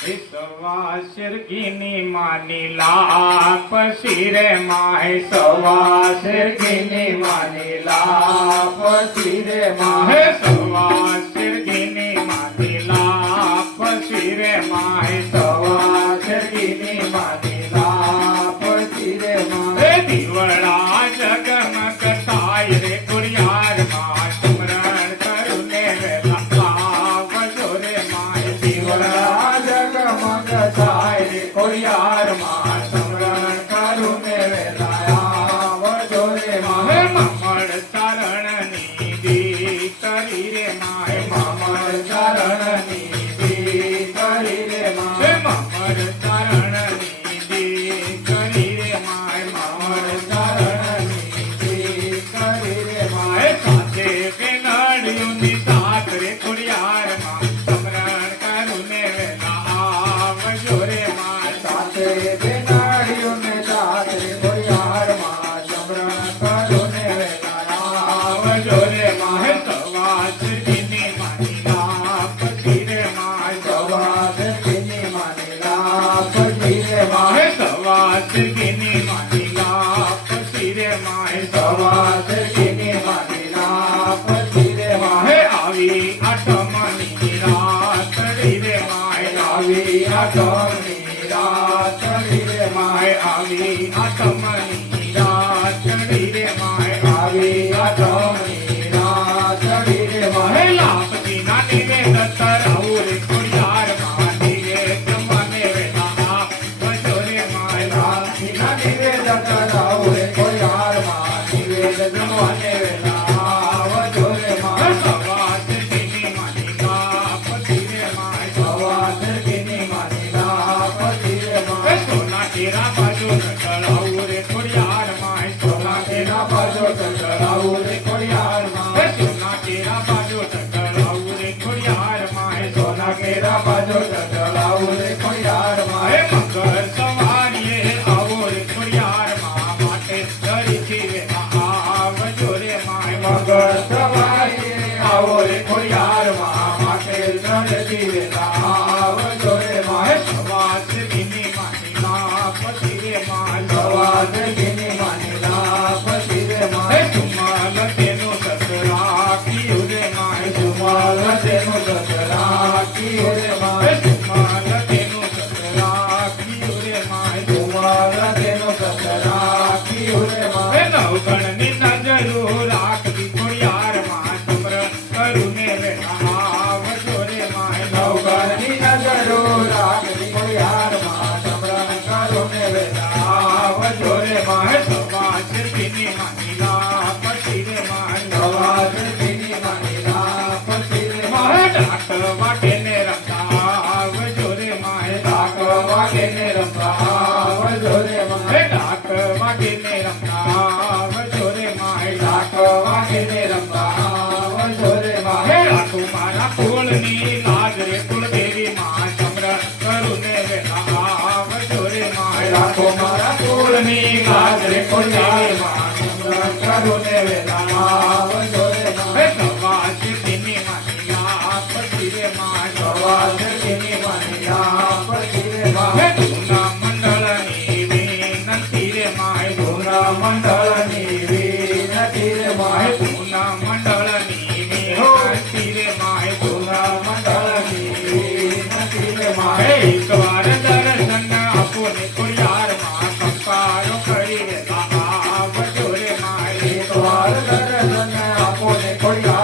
સવા શિરગીની માની લાપ શિરે માય સવા શિરગીની માની લાપ શિરે માય સવા શિરગીની માની લાપ શિરે માય સવા શિરગીની માની લાપ શિરે માય દીવડા જગમગ થાય રે કુરિયાર માં સ્મરણ કરુને વેલા આવજો રે માય દીવડા જગમગ થાય રે કુરિયાર માં સ્મરણ કરુને વેલા આવજો રે માય મમળ ચરણની દીકરી રે માય મમળ ચરણની દીકરી રે માય મમળ ચરણની દીકરી રે માય મમળ ચરણની દીકરી રે માય સાથે બેનડિયુંની સાથ રે કુરિયાર માં સ્મરણ કરુને વેલા આવજો રે માય સાથે બેનડિયુંની સાથ રે કુરિયાર માં સ્મરણ કરુને વેલા આવજો રે માય સવા શિરગીની માની લાપ શિરે માય સવા શિરગીની માની લાપ શિરે માય સવા શિરગીની માની લાપ શિરે માય સવા શિરગીની માની લાપ શિરે માય આવી આઠમની રાત રે માય આવી આઠમની રાત રે માય આવી આઠમની રાત રે માય આવી આઠમની રાત રે માય લાપતી નાની રે દતરાઉ રે કુરિયાર માં નીરે જમાને વેલા આવજો રે માય લાપતી નાની રે દતરાઉ રે કુરિયાર માં નીરે જમાને વેલા આવજો રે માય સવા શિરગીની માની લાપ શિરે માય સવા શિરગીની માની લાપ શિરે માય સોના કેરા બાજુ દતરાઉ રે કુરિયાર માં સોના કેરા બાજુ દતરાઉ રે કુરિયાર માં સોના કેરા બાજુ દતરાઉ રે કુરિયાર માં સોના કેરા બાજુ દતરાઉ રે કુરિયાર માં મકર સવારીએ આવો રે કુરિયાર માં માટે ધરીથી રે આવજો રે માય મકર સવારીએ આવો રે કુરિયાર માં માટે ધરીથી રે આવજો રે માય સવા શિરગીની માની લાપ શિરે માય સવા શિરગીની માની લાપ શિરે માય સુમાલ તેનું સસરા કિયું રે માય સુમાલ તેનું સસરા કિયું રે માય સુમાલ તેનું સસરા કિયું રે માય સુમાલ તેનું સસરા કિયું રે માય નવગણની નજરો રાખતી કુરિયાર માં સ્મરણ કરુને વેલા આવજો રે માય નવગણની નજરો રાખતી કુરિયાર માં સ્મરણ કરુને વેલા આવજો રે માય સવા શિરગીની માની લાપ શિરે માય સવા શિરગીની માની લાપ શિરે માય ડાક વાગે ને રમતા આવજો રે માય ડાક વાગે ને રમતા આવજો રે માય ડાક વાગે ને રમતા આવજો રે માય ડાક વાગે ને રમતા આવજો રે માય રાખો મારા કુળની લાજ રે કુળદેવી માં સ્મરણ કરુને વેલા આવજો રે માય રાખો મારા કુળની લાજ રે કુળદેવી માં સ્મરણ કરુને વેલા આવજો રે માય સવા શિરગીની માની લાપ શિરે માય સવા શિરગીની માની લાપ શિરે માય ધૂના મંડળની વિનંતી રે માય ધૂના મંડળની વિનંતી રે માય ધૂના મંડળની વિનંતી રે માય ધૂના મંડળની વિનંતી રે માય એકવાર દર્શન આપો ને કુરિયાર માં કંકારો કરી વેલા આવજો રે માય એકવાર દર્શન આપો ને કુરિયાર